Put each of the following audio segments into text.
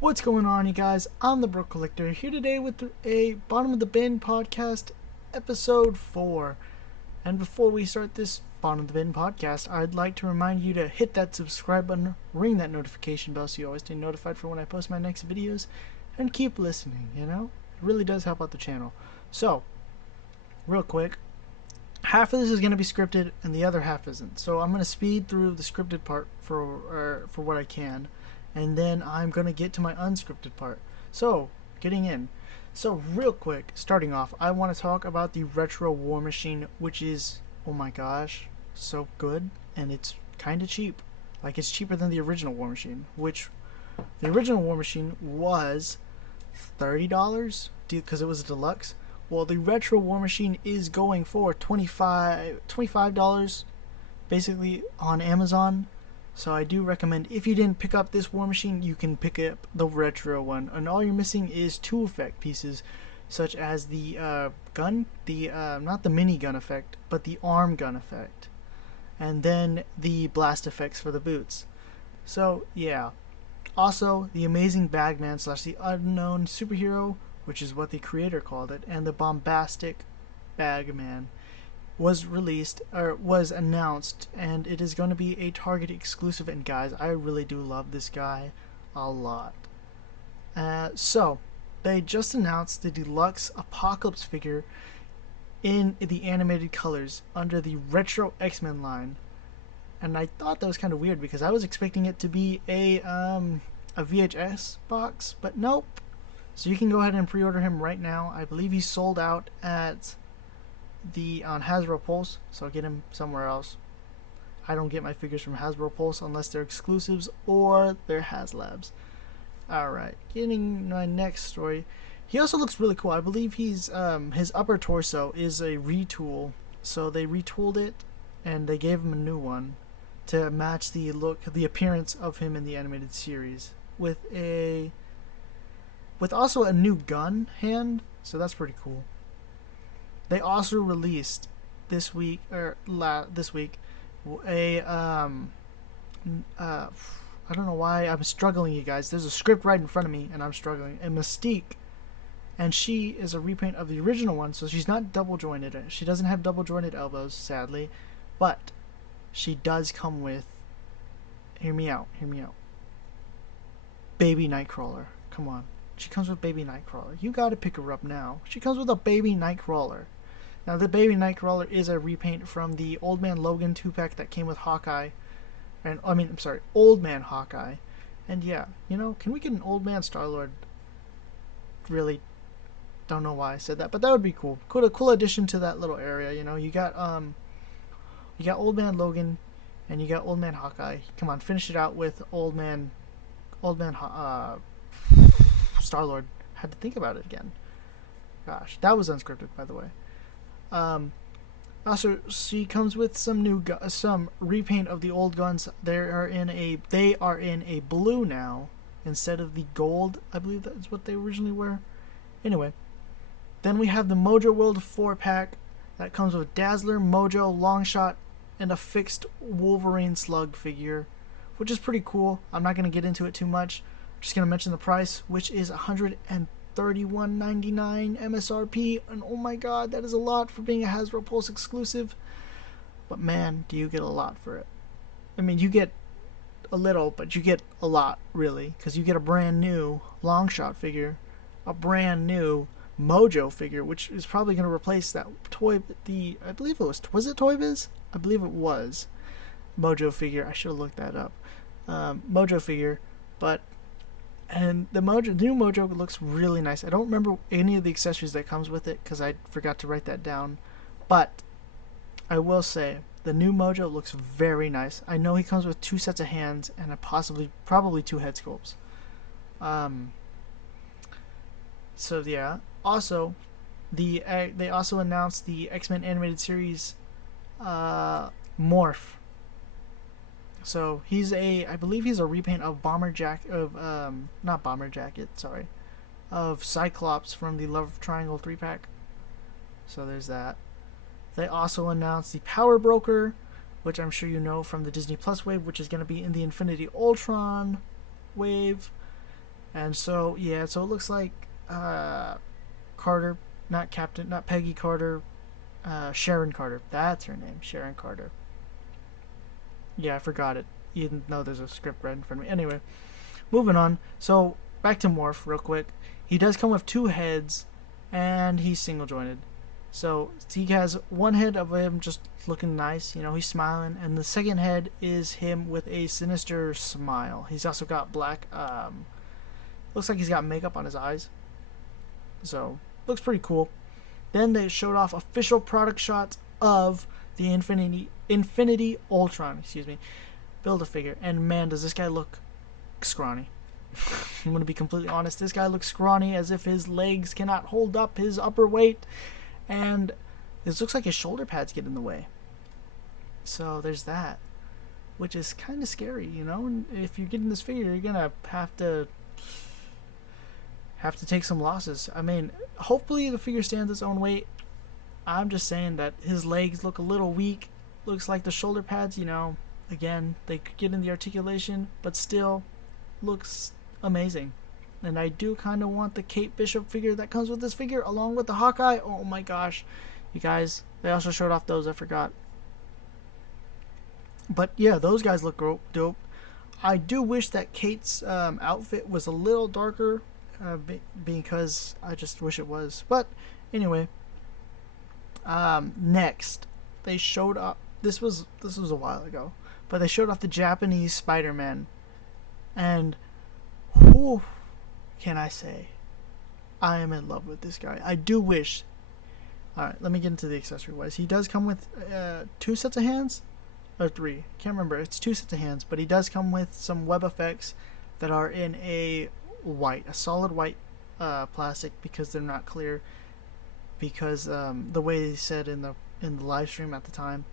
What's going on, you guys? I'm the Brook Collector here today with a Bottom of the Bin podcast, episode 4. And before we start this Bottom of the Bin podcast, I'd like to remind you to hit that subscribe button, ring that notification bell so you always stay notified for when I post my next videos, and keep listening, you know? It really does help out the channel. So, real quick, half of this is going to be scripted and the other half isn't. So I'm going to speed through the scripted part for what I can, and then I'm going to get to my unscripted part. So, getting in. So, real quick, starting off, I want to talk about the Retro War Machine, which is, oh my gosh, so good, and it's kind of cheap. Like, it's cheaper than the original War Machine, which the original War Machine was $30 because it was a deluxe. Well, the Retro War Machine is going for $25 basically on Amazon. So I do recommend, if you didn't pick up this War Machine, you can pick up the Retro one. And all you're missing is two effect pieces, such as the gun, not the mini gun effect, but the arm gun effect. And then the blast effects for the boots. So, yeah. Also, the Amazing Bagman / the Unknown Superhero, which is what the creator called it, and the Bombastic Bagman was released, or was announced, and it is going to be a Target exclusive. And guys, I really do love this guy a lot. So, they just announced the Deluxe Apocalypse figure in the animated colors under the Retro X-Men line. And I thought that was kind of weird because I was expecting it to be a VHS box, but nope. So you can go ahead and pre-order him right now. I believe he's sold out at on Hasbro Pulse, so get him somewhere else. I don't get my figures from Hasbro Pulse unless they're exclusives or they're Haslabs. Alright, getting my next story. He also looks really cool. I believe he's his upper torso is a retool. So they retooled it and they gave him a new one to match the look, the appearance of him in the animated series, with also a new gun hand. So that's pretty cool. They also released this week a I don't know why I'm struggling, you guys. There's a script right in front of me and I'm struggling. And Mystique, and she is a repaint of the original one, so she's not double jointed. She doesn't have double jointed elbows, sadly, but she does come with, hear me out, Baby Nightcrawler. Come on. She comes with Baby Nightcrawler. You gotta pick her up now. She comes with a Baby Nightcrawler. Now, the Baby Nightcrawler is a repaint from the Old Man Logan 2-pack that came with Hawkeye. Old Man Hawkeye. And yeah, can we get an Old Man Star-Lord? Really don't know why I said that, but that would be cool. Cool addition to that little area. You got Old Man Logan, and you got Old Man Hawkeye. Come on, finish it out with Old Man Star-Lord. Had to think about it again. Gosh, that was unscripted, by the way. Also, she comes with some repaint of the old guns. They are in a blue now instead of the gold. I believe that's what they originally were. Anyway, then we have the Mojo World 4-pack that comes with Dazzler, Mojo, Longshot, and a fixed Wolverine Slug figure, which is pretty cool. I'm not going to get into it too much. I'm just going to mention the price, which is $131.99 MSRP, and oh my god, that is a lot for being a Hasbro Pulse exclusive. But man, do you get a lot for it. I mean, you get a little, but you get a lot, really, because you get a brand new Longshot figure, a brand new Mojo figure, which is probably going to replace that I believe it was it Toy Biz? I believe it was Mojo figure. I should have looked that up. Mojo figure, and the new Mojo looks really nice. I don't remember any of the accessories that comes with it because I forgot to write that down, but I will say the new Mojo looks very nice. I know he comes with 2 sets of hands and probably 2 head sculpts. So yeah. Also, they also announced the X-Men animated series Morph. So I believe he's a repaint of of Cyclops from the Love Triangle 3-pack. So there's that. They also announced the Power Broker, which I'm sure you know from the Disney Plus wave, which is going to be in the Infinity Ultron wave. And so yeah, so it looks like Carter, not Peggy Carter, Sharon Carter. That's her name, Sharon Carter. Yeah, I forgot it. Even though there's a script right in front of me. Anyway, moving on. So back to Morph real quick. He does come with 2 heads, and he's single jointed. So he has one head of him just looking nice, you know, he's smiling, and the second head is him with a sinister smile. He's also got black, looks like he's got makeup on his eyes. So looks pretty cool. Then they showed off official product shots of the Infinity Ultron, Build-A-Figure, and man, does this guy look scrawny. I'm gonna be completely honest. This guy looks scrawny, as if his legs cannot hold up his upper weight, and it looks like his shoulder pads get in the way. So there's that, which is kind of scary, you know. And if you're getting this figure, you're gonna have to take some losses. I mean, hopefully the figure stands its own weight. I'm just saying that his legs look a little weak. Looks like the shoulder pads, you know, again, they could get in the articulation, but still looks amazing. And I do kind of want the Kate Bishop figure that comes with this figure, along with the Hawkeye. Oh my gosh, you guys, they also showed off those, I forgot. But yeah, those guys look dope. I do wish that Kate's outfit was a little darker, because I just wish it was. But anyway, next they showed up. This was a while ago, but they showed off the Japanese Spider-Man, and who can I say? I am in love with this guy. I do wish. All right, let me get into the accessory wise. He does come with 2 sets of hands, or 3. Can't remember. It's 2 sets of hands, but he does come with some web effects that are in a solid white plastic, because they're not clear. Because the way they said in the live stream at the time,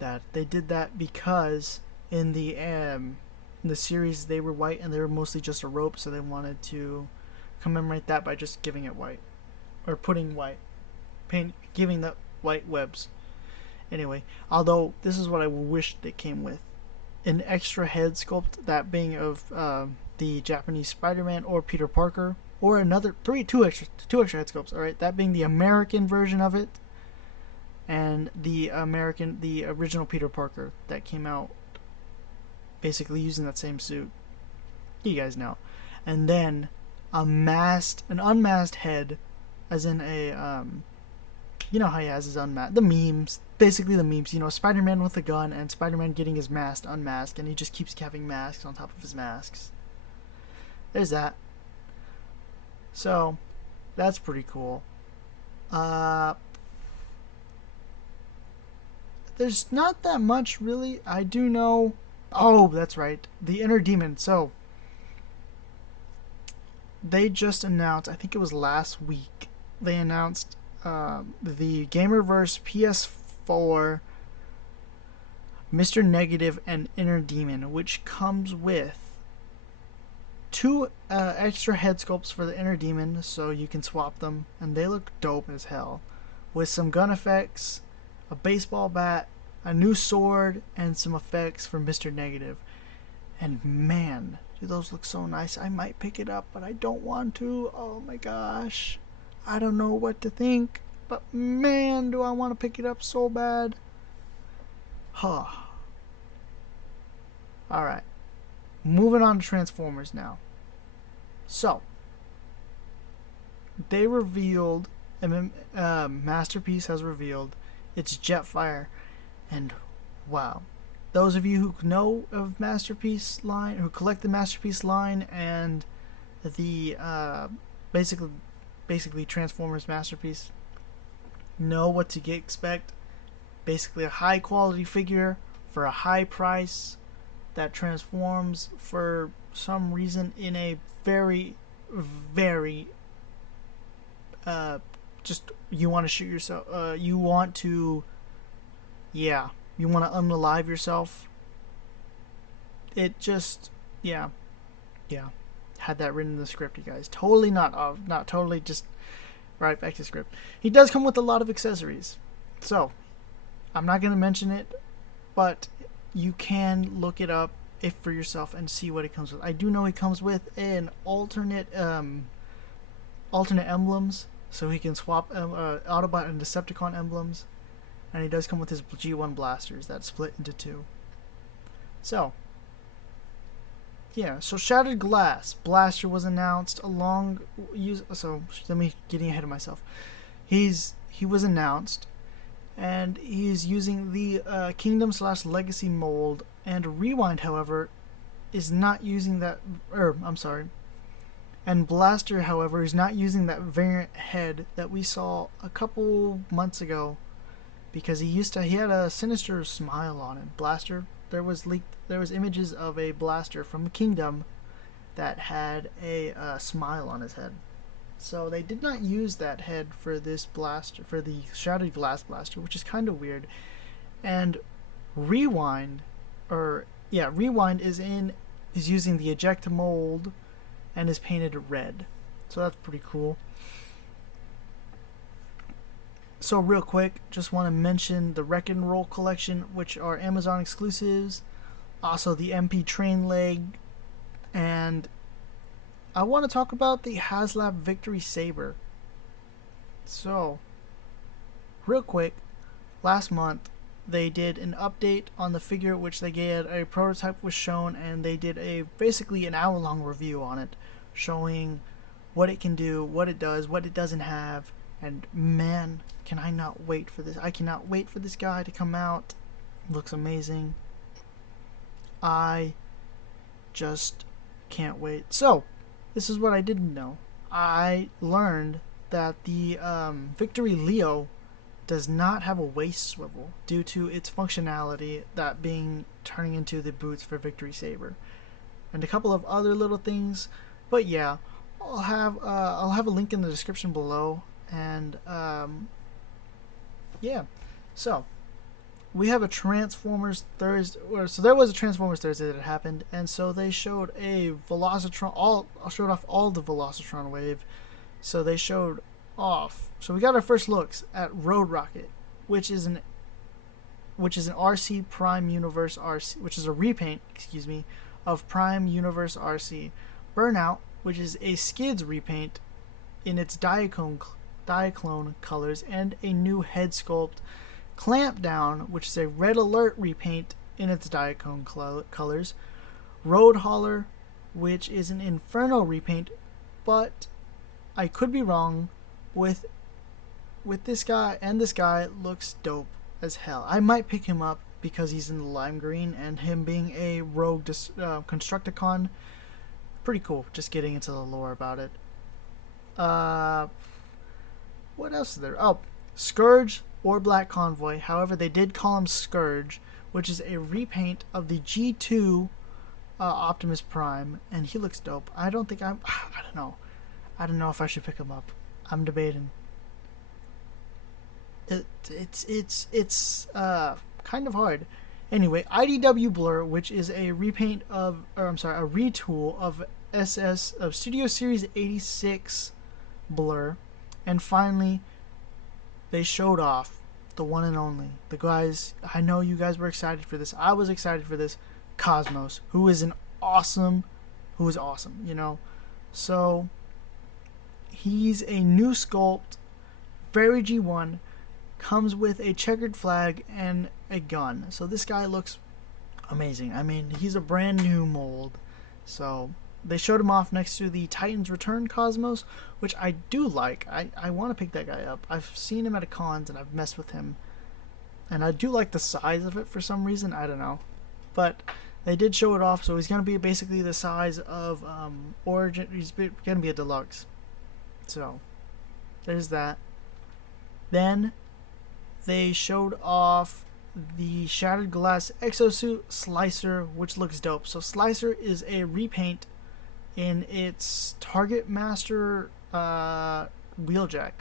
that they did that because in the series they were white and they were mostly just a rope, so they wanted to commemorate that by just giving it white, or giving the white webs. Anyway, although this is what I wish they came with: an extra head sculpt, that being of the Japanese Spider-Man or Peter Parker, or another two extra head sculpts. All right, that being the American version of it, and the original Peter Parker that came out basically using that same suit. You guys know. And then an unmasked head, as in a you know how he has his unmasked, the memes, basically the memes, you know, Spider-Man with a gun and Spider-Man getting his mask unmasked, and he just keeps having masks on top of his masks. There's that. So that's pretty cool. There's not that much really. I do know. Oh, that's right. The Inner Demon. So they just announced, I think it was last week, they announced the Gamerverse PS4 Mr. Negative and Inner Demon, which comes with 2 extra head sculpts for the Inner Demon, so you can swap them, and they look dope as hell, with some gun effects, a baseball bat, a new sword, and some effects for Mr. Negative. And man, do those look so nice. I might pick it up, but I don't want to. Oh my gosh, I don't know what to think, but man, do I want to pick it up so bad. Huh. Alright, moving on to Transformers now. So they revealed, Masterpiece has revealed its Jetfire, and wow, those of you who know of Masterpiece line, who collect the Masterpiece line and the basically Transformers Masterpiece, know what to expect. Basically a high quality figure for a high price that transforms for some reason in a very, very just, you want to shoot yourself, you want to unalive yourself. It just, yeah, had that written in the script, you guys. Totally not totally, just right back to script. He does come with a lot of accessories, so I'm not going to mention it, but you can look it up it for yourself and see what it comes with. I do know it comes with an alternate emblems, so he can swap Autobot and Decepticon emblems, and he does come with his G1 blasters that split into two. So yeah, so Shattered Glass Blaster was announced along. So let me getting ahead of myself. He was announced, and he's using the Kingdom/Legacy mold. And Rewind, however, is not using that. I'm sorry. And Blaster, however, is not using that variant head that we saw a couple months ago, because he had a sinister smile on it. Blaster, there was images of a Blaster from Kingdom that had a smile on his head. So they did not use that head for this blaster, for the Shattered Glass Blaster, which is kind of weird. And Rewind is using the eject mold and is painted red. So that's pretty cool. So real quick, just want to mention the Wreck and Roll collection, which are Amazon exclusives. Also the MP Train Leg, and I want to talk about the Haslab Victory Saber. So, real quick, last month they did an update on the figure, which they gave a prototype was shown, and they did basically an hour-long review on it, showing what it can do, what it does, what it doesn't have, and man, can I not wait for this. I cannot wait for this guy to come out. It looks amazing. I just can't wait. So, this is what I didn't know. I learned that the Victory Leo does not have a waist swivel due to its functionality, that being turning into the boots for Victory Saber, and a couple of other little things. But yeah, I'll have a link in the description below, and yeah. So we have a Transformers Thursday, so there was a Transformers Thursday that happened, and so they showed a Velocitron. Showed off all the Velocitron wave. So they showed off. So we got our first looks at Road Rocket, which is an RC Prime Universe RC, which is a repaint, of Prime Universe RC. Burnout, which is a Skids repaint in its Diaclone colors and a new head sculpt. Clampdown, which is a Red Alert repaint in its Diaclone colors. Road Hauler, which is an Inferno repaint, but I could be wrong with this guy, and this guy looks dope as hell. I might pick him up because he's in the lime green, and him being a rogue Constructicon, pretty cool. Just getting into the lore about it. What else is there? Oh, Scourge or Black Convoy. However, they did call him Scourge, which is a repaint of the G2 Optimus Prime, and he looks dope. I don't know. I don't know if I should pick him up. I'm debating. It's kind of hard. Anyway, IDW Blur, which is a repaint of, a retool of Studio Series 86 Blur, and finally they showed off the one and only, the guys. I know you guys were excited for this. I was excited for this. Cosmos, who is awesome, you know. So he's a new sculpt, very G1, comes with a checkered flag and a gun. So this guy looks amazing. I mean, he's a brand new mold. So they showed him off next to the Titans Return Cosmos, which I do like. I want to pick that guy up. I've seen him at a cons and I've messed with him, and I do like the size of it for some reason. I don't know, but they did show it off. So he's gonna be basically the size of Origin. He's gonna be a deluxe. So there's that. Then they showed off the Shattered Glass Exosuit Slicer, which looks dope. So Slicer is a repaint in its Target Master Wheeljack.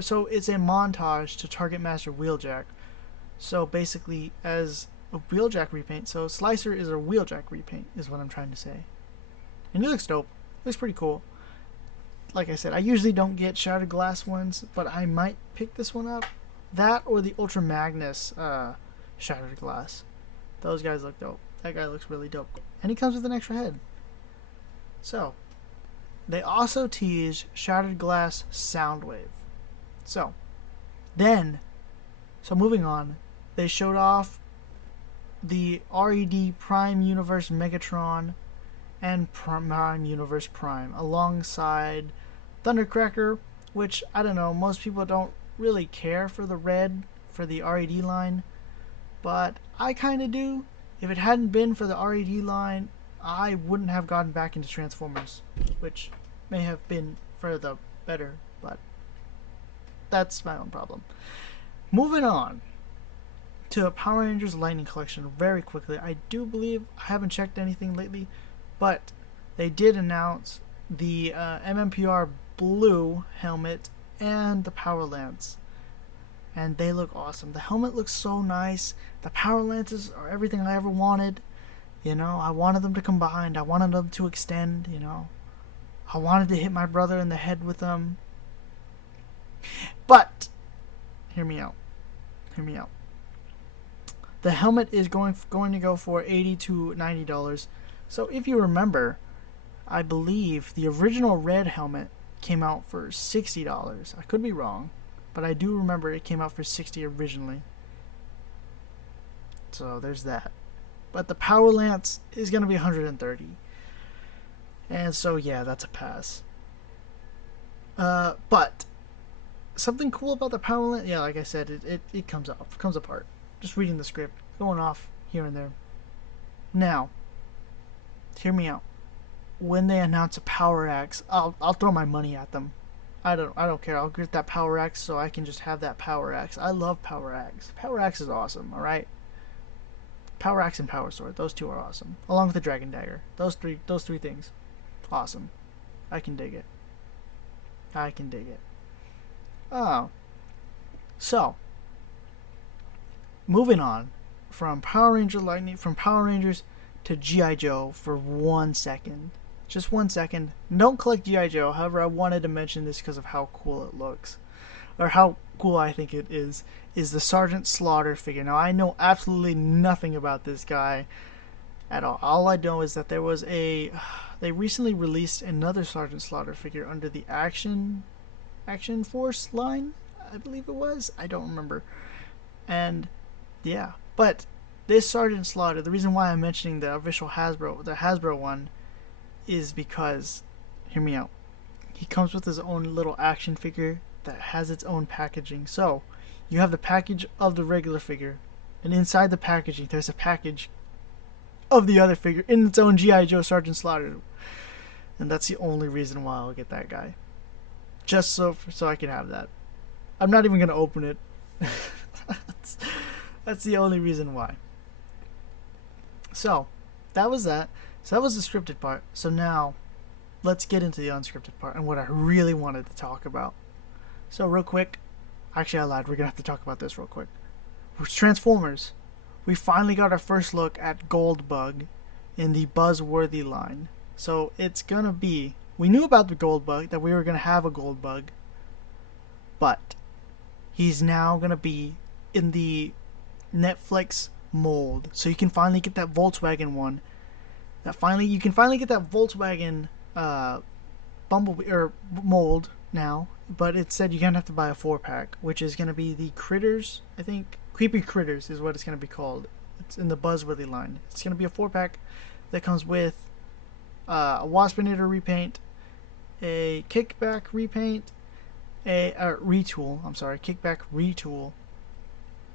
So it's a montage to Target Master Wheeljack. So basically as a Wheeljack repaint. So Slicer is a Wheeljack repaint is what I'm trying to say. And he looks dope. Looks pretty cool. Like I said, I usually don't get Shattered Glass ones, but I might pick this one up. That or the Ultra Magnus Shattered Glass. Those guys look dope. That guy looks really dope. And he comes with an extra head. So, they also teased Shattered Glass Soundwave. So moving on, they showed off the RED Prime Universe Megatron and Prime Universe Prime alongside Thundercracker, which, I don't know, most people don't really care for the red for the RED line, but I kind of do. If it hadn't been for the RED line, I wouldn't have gotten back into Transformers, which may have been for the better, but that's my own problem. Moving on to a Power Rangers Lightning Collection very quickly. I do believe, I haven't checked anything lately, but they did announce the MMPR blue helmet and the Power Lance. And they look awesome. The helmet looks so nice. The Power Lances are everything I ever wanted. You know, I wanted them to combine. I wanted them to extend, you know. I wanted to hit my brother in the head with them. But, hear me out. Hear me out. The helmet is going to go for $80 to $90. So if you remember, I believe the original red helmet came out for $60. I could be wrong, but I do remember it came out for $60 originally. So there's that. But the Power Lance is going to be $130. And so yeah, that's a pass. But something cool about the Power Lance, yeah, like I said, it comes apart. Just reading the script, going off here and there. Now, hear me out. When they announce a Power Axe, I'll throw my money at them. I don't care. I'll get that Power Axe so I can just have that Power Axe. I love Power Axe. Power Axe is awesome. All right. Power Axe and Power Sword, those two are awesome. Along with the Dragon Dagger, those three things, awesome. I can dig it. I can dig it. Oh, so moving on from Power Rangers to G.I. Joe for 1 second. Just 1 second. Don't collect G.I. Joe. However, I wanted to mention this because of how cool it looks. Or how cool I think it is the Sergeant Slaughter figure. Now, I know absolutely nothing about this guy at all. All I know is that they recently released another Sergeant Slaughter figure under the Action Force line, I believe it was. I don't remember. And yeah, but this Sergeant Slaughter, the reason why I'm mentioning the official Hasbro one, is because, hear me out, he comes with his own little action figure that has its own packaging. So you have the package of the regular figure, and inside the packaging there's a package of the other figure in its own G.I. Joe Sergeant Slaughter. And that's the only reason why I'll get that guy. Just so I can have that. I'm not even going to open it. That's the only reason why. So, that was that. So that was the scripted part. So now, let's get into the unscripted part and what I really wanted to talk about. So real quick, actually I lied, we're going to have to talk about this real quick. Transformers. We finally got our first look at Goldbug in the Buzzworthy line. So it's going to be, we knew about the Goldbug, that we were going to have a Goldbug, but he's now going to be in the Netflix mold. So you can finally get that Volkswagen one. You can finally get that Volkswagen Bumblebee or mold now, but it said you're gonna have to buy a 4-pack, which is gonna be the Critters. I think Creepy Critters is what it's gonna be called. It's in the Buzzworthy line. It's gonna be a 4-pack that comes with a Waspinator repaint, a Kickback repaint, a retool. I'm sorry, Kickback retool,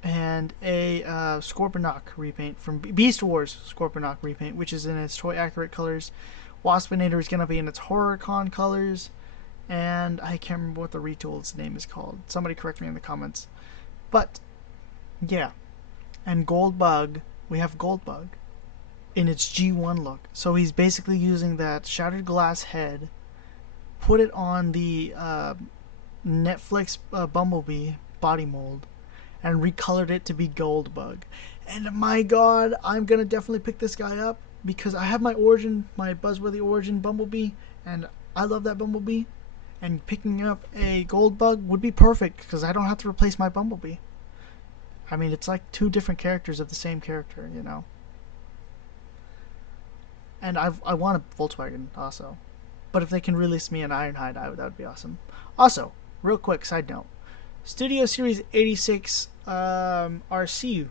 and a Scorponok repaint from Beast Wars Scorponok repaint, which is in its toy accurate colors. Waspinator is going to be in its HorrorCon colors, and I can't remember what the retool's name is called. Somebody correct me in the comments. But yeah, and Goldbug, we have Goldbug in its G1 look. So he's basically using that shattered glass head, put it on the Netflix Bumblebee body mold, and recolored it to be Goldbug. And my god, I'm gonna definitely pick this guy up because I have my Buzzworthy Origin Bumblebee, and I love that Bumblebee, and picking up a Goldbug would be perfect because I don't have to replace my Bumblebee. I mean, it's like two different characters of the same character, you know. And I want a Volkswagen also. But if they can release me an Ironhide, that would be awesome. Also, real quick side note, Studio Series 86 RC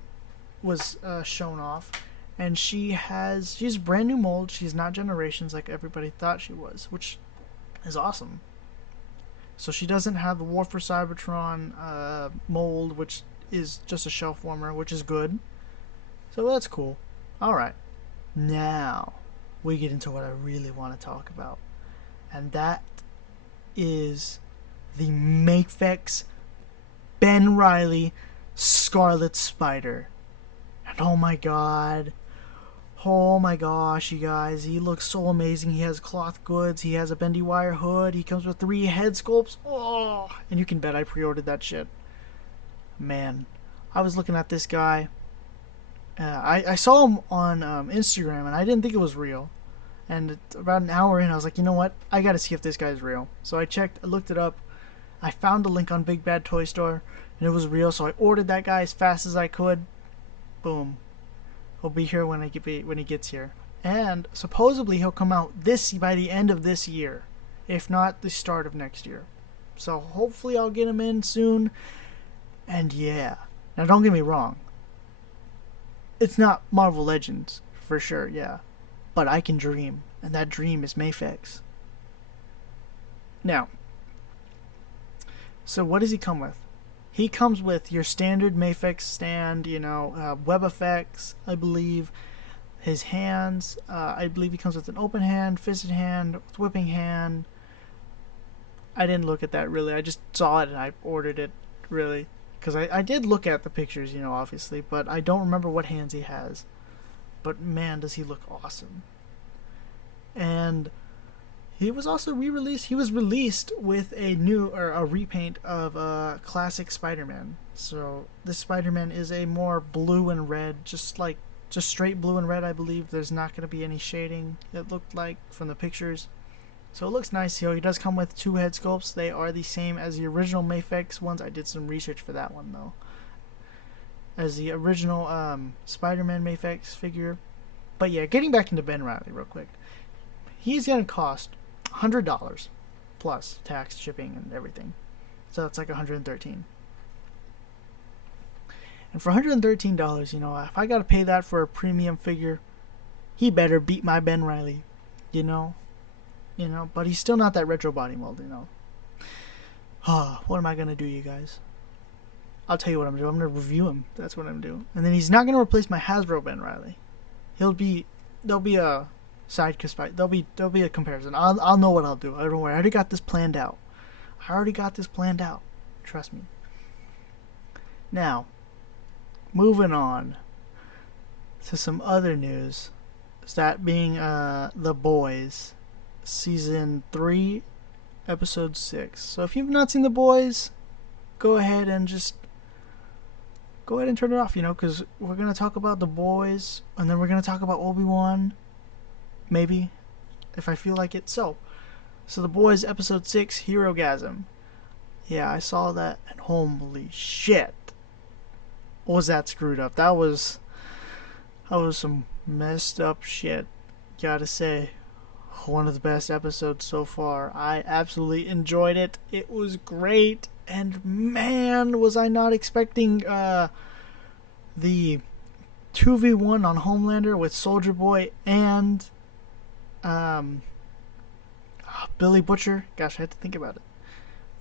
was shown off, and she's a brand new mold. She's not Generations like everybody thought she was, which is awesome. So she doesn't have the War for Cybertron mold, which is just a shelf warmer, which is good. So that's cool. Alright, now we get into what I really want to talk about. And that is the MAFEX Ben Reilly Scarlet Spider. And oh my god. Oh my gosh, you guys. He looks so amazing. He has cloth goods. He has a bendy wire hood. He comes with 3 head sculpts. Oh, and you can bet I pre-ordered that shit. Man, I was looking at this guy. I saw him on Instagram, and I didn't think it was real. And about an hour in, I was like, you know what? I gotta see if this guy's real. So I looked it up. I found a link on Big Bad Toy Store, and it was real. So I ordered that guy as fast as I could. Boom. He'll be here when he gets here. And supposedly he'll come out by the end of this year, if not the start of next year. So hopefully I'll get him in soon. And yeah. Now don't get me wrong. It's not Marvel Legends, for sure, yeah. But I can dream, and that dream is MAFEX. Now, so what does he come with? He comes with your standard MAFEX stand, web effects, I believe. His hands, I believe he comes with an open hand, fisted hand, whipping hand. I didn't look at that really. I just saw it and I ordered it, really. Because I did look at the pictures, obviously, but I don't remember what hands he has. But man, does he look awesome. And he was also re-released. He was released with a repaint of classic Spider-Man. So this Spider-Man is a more blue and red, just straight blue and red, I believe. There's not going to be any shading, it looked like, from the pictures. So it looks nice. He does come with 2 head sculpts. They are the same as the original MAFEX ones. I did some research for that one, though. As the original Spider-Man MAFEX figure. But yeah, getting back into Ben Reilly real quick. He's going to cost $100 plus tax, shipping, and everything. So it's like $113. And for $113, if I got to pay that for a premium figure, he better beat my Ben Reilly, but he's still not that retro body mold, what am I going to do, you guys? I'll tell you what I'm doing. I'm going to review him. That's what I'm doing. And then he's not going to replace my Hasbro Ben Reilly. There'll be a side there'll be a comparison. I'll know what I'll do. I don't worry. I already got this planned out. Trust me. Now, moving on to some other news. That being The Boys, Season 3, Episode 6. So if you've not seen The Boys, go ahead and turn it off, because we're going to talk about The Boys, and then we're going to talk about Obi-Wan, maybe, if I feel like it. So The Boys, Episode 6, Herogasm. Yeah, I saw that, and holy shit, was that screwed up. That was some messed up shit, gotta say. One of the best episodes so far. I absolutely enjoyed it. It was great, and man, was I not expecting the 2v1 on Homelander with Soldier Boy and Billy Butcher. Gosh, I had to think about it.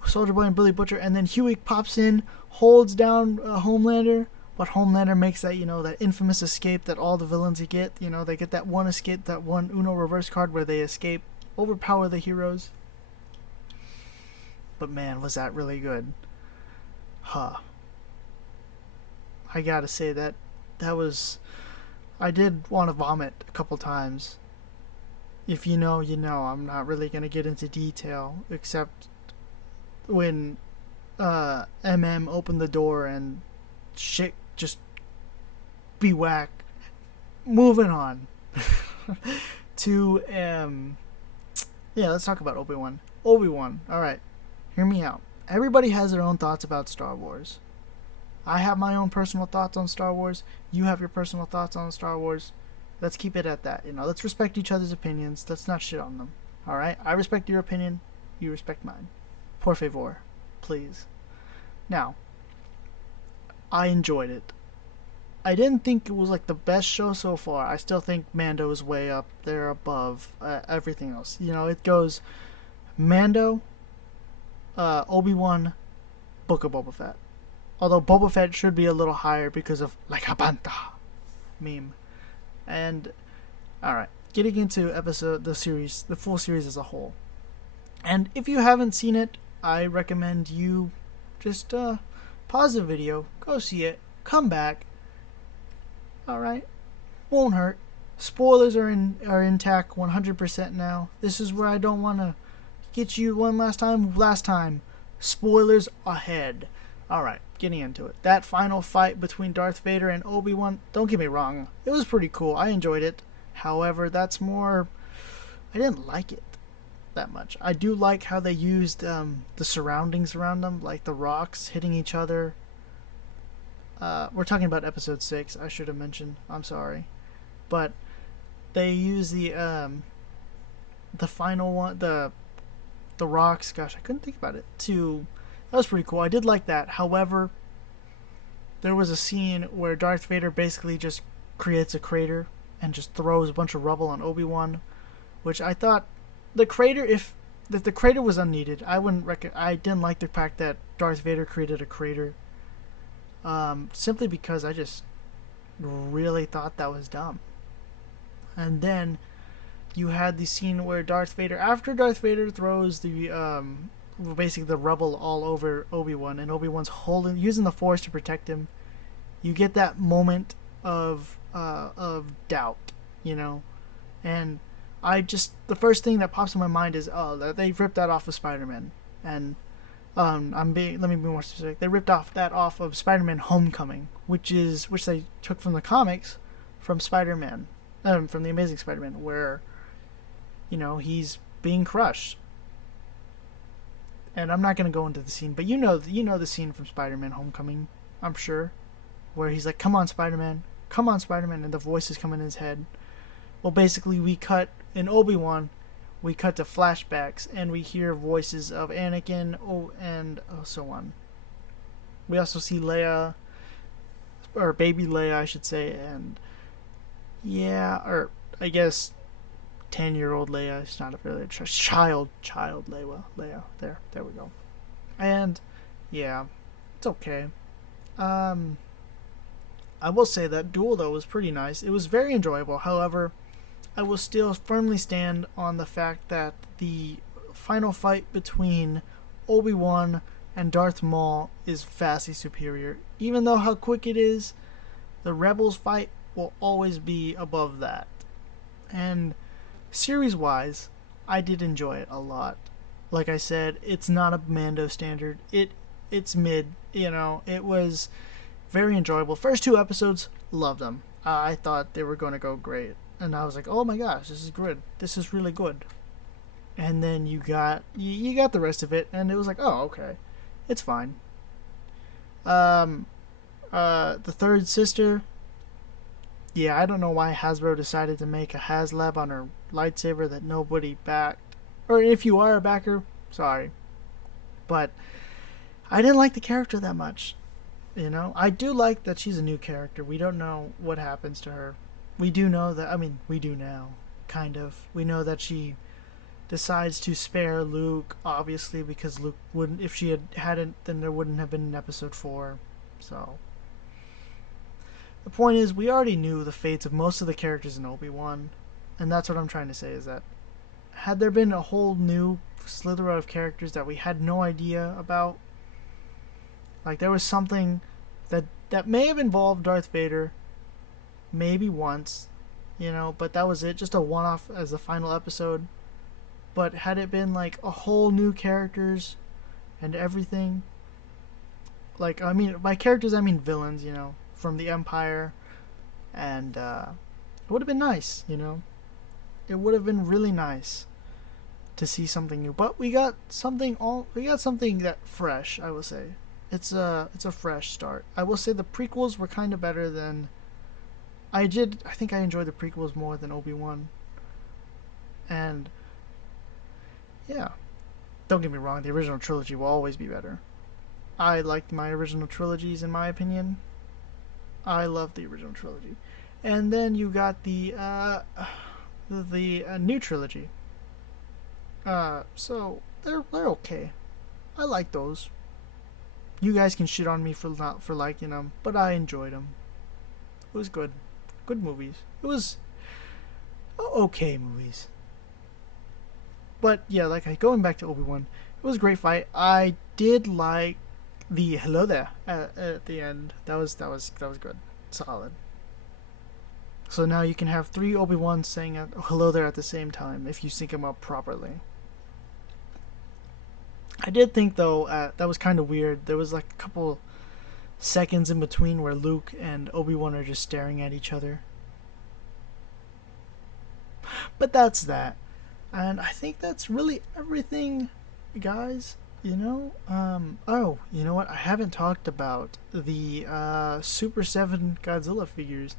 Soldier Boy and Billy Butcher, and then Huey pops in, holds down Homelander, but Homelander makes that, that infamous escape that all the villains get. They get that one escape, that one Uno reverse card where they escape, overpower the heroes. But man, was that really good. I gotta say that was... I did want to vomit a couple times. If you know, you know. I'm not really gonna get into detail, except when MM opened the door and shit just be whack. Moving on to let's talk about Obi-Wan. Alright, hear me out. Everybody has their own thoughts about Star Wars. I have my own personal thoughts on Star Wars. You have your personal thoughts on Star Wars. Let's keep it at that. Let's respect each other's opinions. Let's not shit on them. All right? I respect your opinion. You respect mine. Por favor, please. Now, I enjoyed it. I didn't think it was like the best show so far. I still think Mando is way up there above everything else. It goes Mando, Obi-Wan, Book of Boba Fett. Although Boba Fett should be a little higher because of like a banta meme. And alright, getting into the full series as a whole. And if you haven't seen it, I recommend you just pause the video, go see it, come back. Alright, won't hurt. Spoilers are intact 100% now. This is where I don't want to get you one last time. Spoilers ahead. Alright, getting into it. That final fight between Darth Vader and Obi-Wan, don't get me wrong, it was pretty cool. I enjoyed it. However, I didn't like it that much. I do like how they used the surroundings around them, like the rocks hitting each other. We're talking about episode 6, I should have mentioned. I'm sorry. But they use the final one, the rocks, gosh, I couldn't think about it, that was pretty cool. I did like that. However, there was a scene where Darth Vader basically just creates a crater and just throws a bunch of rubble on Obi-Wan, which I thought the crater, if the crater was unneeded, I didn't like the fact that Darth Vader created a crater. Simply because I just really thought that was dumb. And then you had the scene where after Darth Vader throws the basically the rubble all over Obi-Wan, and Obi-Wan's using the Force to protect him, you get that moment of doubt, and the first thing that pops in my mind is, they ripped that off of Spider-Man, and let me be more specific. They ripped that off of Spider-Man Homecoming, which they took from the comics, from Spider-Man, from the Amazing Spider-Man, where he's being crushed. And I'm not gonna go into the scene, but you know the scene from Spider-Man Homecoming, I'm sure, where he's like, "Come on, Spider-Man, come on, Spider-Man," and the voices come in his head. Well, basically, we cut to flashbacks, and we hear voices of Anakin, and so on. We also see Leia, or baby Leia, I should say, and or I guess 10-year-old Leia. It's not really a child Leia. There we go. And yeah, it's okay. I will say that duel though was pretty nice. It was very enjoyable. However, I will still firmly stand on the fact that the final fight between Obi-Wan and Darth Maul is vastly superior. Even though how quick it is, the Rebels fight will always be above that. And series-wise, I did enjoy it a lot. Like I said, it's not a Mando standard. It's mid. It was very enjoyable. First 2 episodes, loved them. I thought they were going to go great, and I was like, "Oh my gosh, this is good. This is really good." And then you got the rest of it, and it was like, "Oh, okay, it's fine." The third sister. Yeah, I don't know why Hasbro decided to make a Haslab on her lightsaber that nobody backed. Or if you are a backer, sorry. But I didn't like the character that much. I do like that she's a new character. We don't know what happens to her. We do know that, we do now, kind of. We know that she decides to spare Luke, obviously, because Luke wouldn't, if she hadn't, then there wouldn't have been an episode 4. So the point is, we already knew the fates of most of the characters in Obi-Wan, and that's what I'm trying to say, is that had there been a whole new slither of characters that we had no idea about, like there was something that may have involved Darth Vader, maybe once, but that was it, just a one-off as the final episode. But had it been like a whole new characters and everything, like, by characters I mean villains, from the Empire, and it would have been nice, it would have been really nice to see something new. But we got something that fresh, I will say. It's a fresh start. I will say the prequels were kind of better than I think I enjoyed the prequels more than Obi-Wan. And yeah, don't get me wrong, the original trilogy will always be better. I liked my original trilogies, in my opinion. I love the original trilogy. And then you got the new trilogy. So they're okay. I like those. You guys can shit on me for not for liking them, but I enjoyed them. It was good. Good movies. It was okay movies. But yeah, going back to Obi-Wan, it was a great fight. I did like the hello there at the end. That was good. Solid. So now you can have 3 Obi-Wans saying hello there at the same time if you sync them up properly. I did think though that was kind of weird. There was like a couple seconds in between where Luke and Obi-Wan are just staring at each other. But that's that. And I think that's really everything, guys. You know, oh, you know what? I haven't talked about the Super 7 Godzilla figures.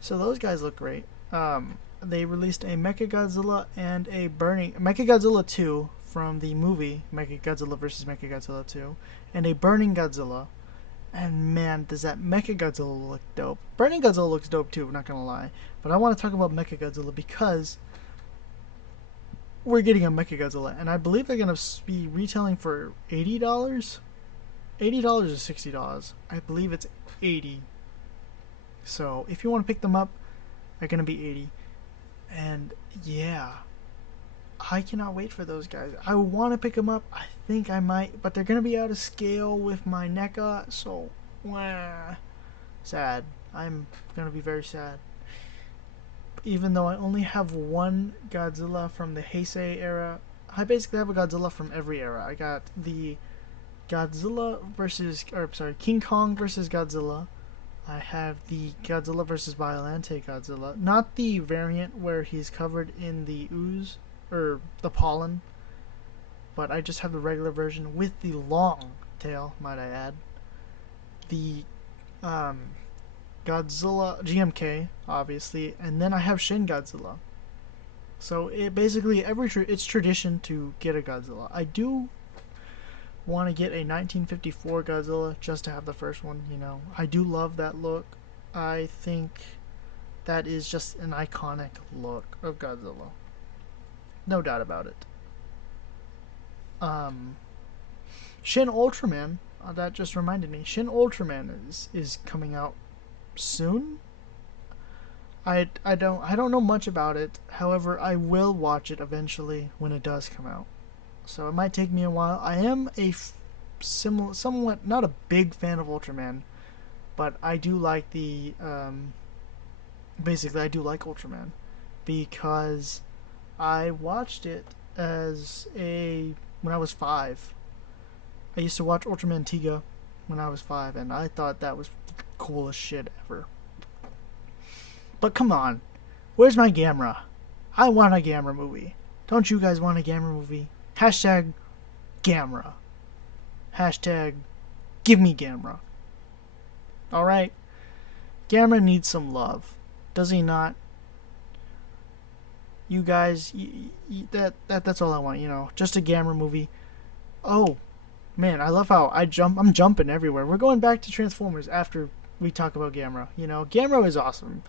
So those guys look great. They released a Mechagodzilla and a Mechagodzilla 2 from the movie Mechagodzilla vs. Mechagodzilla 2, and a Burning Godzilla. And man, does that Mechagodzilla look dope. Burning Godzilla looks dope too, I'm not gonna lie. But I want to talk about Mechagodzilla because we're getting a Mechagodzilla, and I believe they're gonna be retailing for $80. $80 or $60. I believe it's 80. So if you want to pick them up, they're gonna be 80. And yeah, I cannot wait for those guys. I want to pick them up. I think I might, but they're gonna be out of scale with my Neca, so sad. I'm gonna be very sad. Even though I only have one Godzilla from the Heisei era, I basically have a Godzilla from every era. I got the King Kong versus Godzilla. I have the Godzilla vs. Biollante Godzilla. Not the variant where he's covered in the ooze, or the pollen, but I just have the regular version with the long tail, might I add. The Godzilla GMK, obviously, and then I have Shin Godzilla. So it basically it's tradition to get a Godzilla. I do want to get a 1954 Godzilla just to have the first one. You know, I do love that look. I think that is just an iconic look of Godzilla, no doubt about it. Shin Ultraman. That just reminded me. Shin Ultraman is coming out soon. I don't know much about it. However, I will watch it eventually when it does come out. So it might take me a while. I am a somewhat not a big fan of Ultraman, but I do like the basically I do like Ultraman because I watched it when I was 5. I used to watch Ultraman Tiga when I was 5, and I thought that was the coolest shit ever. But come on, where's my Gamera? I want a Gamera movie. Don't you guys want a Gamera movie? Hashtag Gamera. Hashtag give me Gamera. Alright? Gamera needs some love. Does he not? You guys, that's all I want, you know. Just a Gamera movie. Oh, man, I love how I'm jumping everywhere. We're going back to Transformers after we talk about Gamera. You know, Gamera is awesome.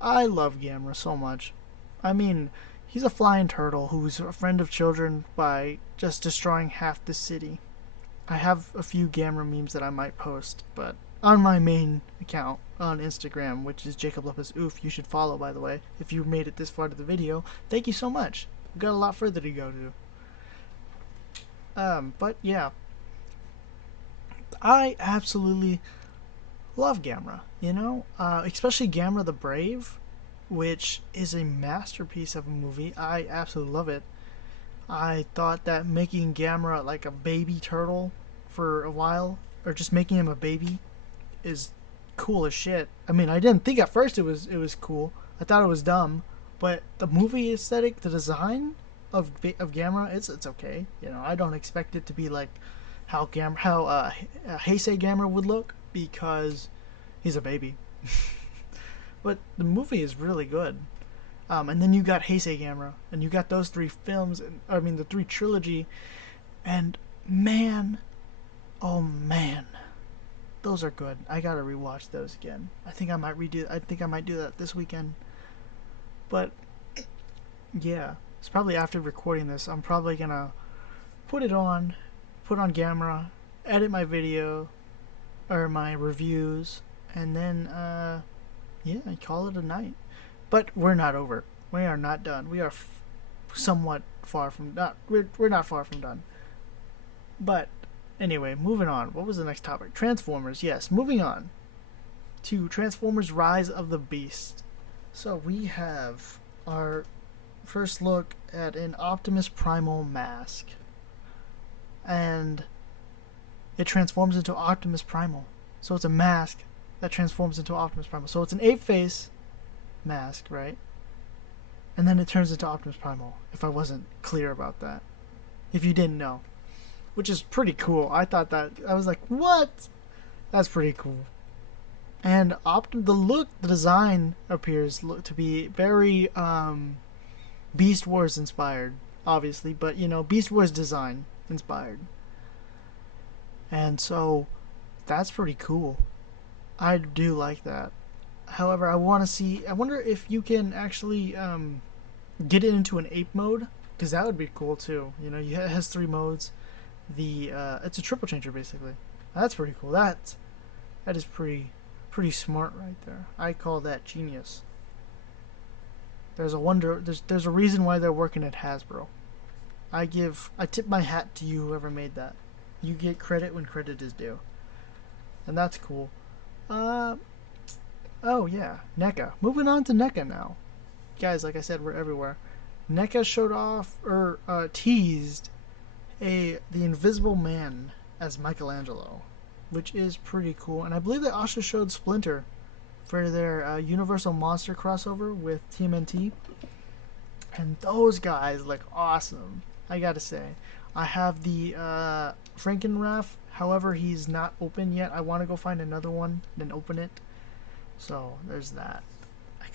I love Gamera so much. I mean, he's a flying turtle who's a friend of children by just destroying half the city. I have a few Gamera memes that I might post, but on my main account on Instagram, which is Jacob Lopez Oof, you should follow, by the way, if you made it this far to the video. Thank you so much. We've got a lot further to go to. But yeah, I absolutely love Gamera, you know, especially Gamera the Brave, which is a masterpiece of a movie. I absolutely love it. I thought that making Gamera like a baby turtle for a while, or just making him a baby, is cool as shit. I mean, I didn't think at first it was cool. I thought it was dumb, but the movie aesthetic, the design of Gamera, it's okay. You know, I don't expect it to be like how Heisei Gamera would look, because he's a baby. but the movie is really good. And then you got Heisei Gamera, and you got those 3 films, and I mean the 3 trilogy, and man, oh man, those are good. I gotta rewatch those again. I think I might do that this weekend. But yeah, it's probably after recording this. I'm probably gonna put on Gamera, edit my video or my reviews, and then yeah, I call it a night. But we're not over. We are not done. We are somewhat far from not. We're not far from done. But anyway, moving on. What was the next topic? Transformers. Yes, moving on to Transformers: Rise of the Beast. So we have our first look at an Optimus Primal mask, and it transforms into Optimus Primal. So it's a mask that transforms into Optimus Primal. So it's an ape-face mask, right? And then it turns into Optimus Primal, if I wasn't clear about that. If you didn't know. Which is pretty cool. I thought that, I was like, what? That's pretty cool. And the design appears to be very Beast Wars inspired, obviously, but you know, Beast Wars design inspired. And so that's pretty cool. I do like that. However, I wonder if you can actually get it into an ape mode, because that would be cool too. You know, it has 3 modes. It's a triple changer basically. That's pretty cool. That is pretty smart right there. I call that genius. There's a reason why they're working at Hasbro. I tip my hat to you, whoever made that. You get credit when credit is due. And that's cool. Oh yeah, Neca. Moving on to Neca now. Guys, like I said, we're everywhere. Neca showed off, or teased, the Invisible Man as Michelangelo, which is pretty cool. And I believe they also showed Splinter for their Universal Monster crossover with TMNT. And those guys look awesome, I gotta say. I have the Frankenraff, however, he's not open yet. I want to go find another one, then open it. So, there's that.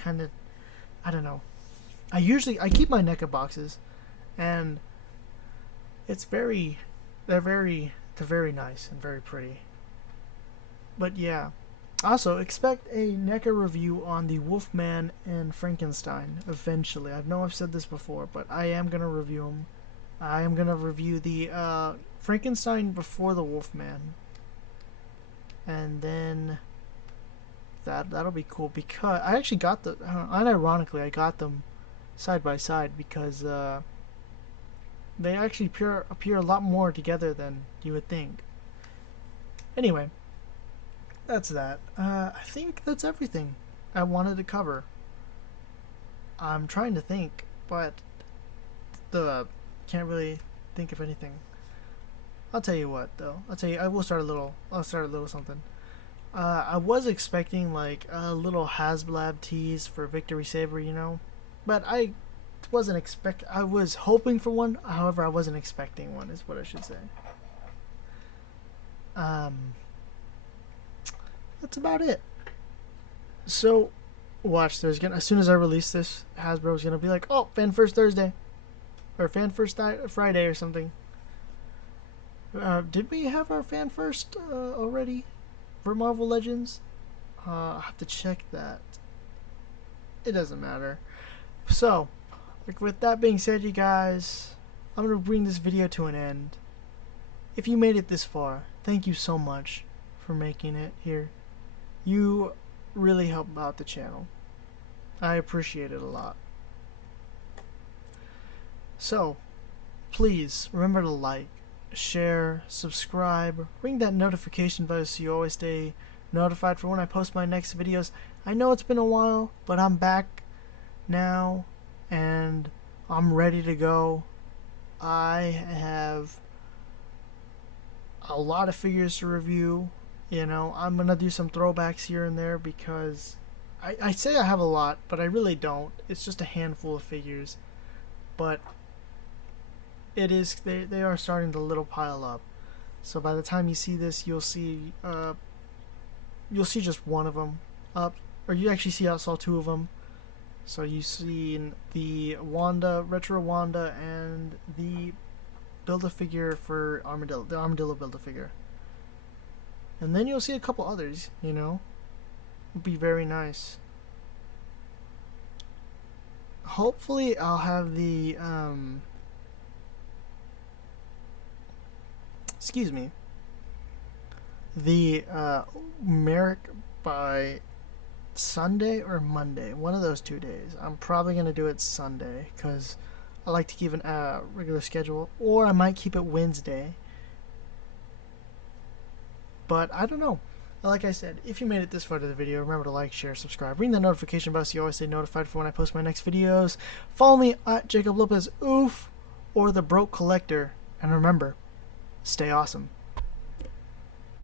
I don't know. I keep my NECA boxes, and they're very nice and very pretty. But yeah. Also, expect a NECA review on the Wolfman and Frankenstein eventually. I know I've said this before, but I am going to review them. I am going to review the Frankenstein before the Wolfman. And then that'll be cool, because I actually got unironically I got them side by side, because they actually appear a lot more together than you would think. Anyway, that's that. I think that's everything I wanted to cover. I'm trying to think, but can't really think of anything. I'll tell you what, though. I'll start a little something. I was expecting like a little Haslab tease for Victory Saber, you know, but I was hoping for one. However, I wasn't expecting one, is what I should say. That's about it. So, watch. As soon as I release this, Hasbro's gonna be like, "Oh, Fan First Thursday, or Fan First Friday, or something." Did we have our Fan First already for Marvel Legends? I'll have to check that. It doesn't matter. So, with that being said, you guys, I'm gonna bring this video to an end. If you made it this far, thank you so much for making it here. You really help out the channel. I appreciate it a lot. So, please remember to like, share, subscribe, ring that notification bell so you always stay notified for when I post my next videos. I know it's been a while, but I'm back now and I'm ready to go. I have a lot of figures to review. You know, I'm gonna do some throwbacks here and there, because I say I have a lot, but I really don't. It's just a handful of figures, but they are starting to little pile up. So by the time you see this, you'll see just one of them up. or you actually saw two of them. So you see the Wanda, Retro Wanda, and the Build-A-Figure for Armadillo, the Armadillo Build-A-Figure. And then you'll see a couple others, you know. It'll be very nice. Hopefully I'll have the, excuse me, the Merrick by Sunday or Monday, one of those 2 days. I'm probably going to do it Sunday because I like to keep a regular schedule, or I might keep it Wednesday, but I don't know. Like I said, if you made it this far to the video, remember to like, share, subscribe, ring the notification bell so you always stay notified for when I post my next videos. Follow me at Jacob Lopez Oof or the Broke Collector, and remember, stay awesome.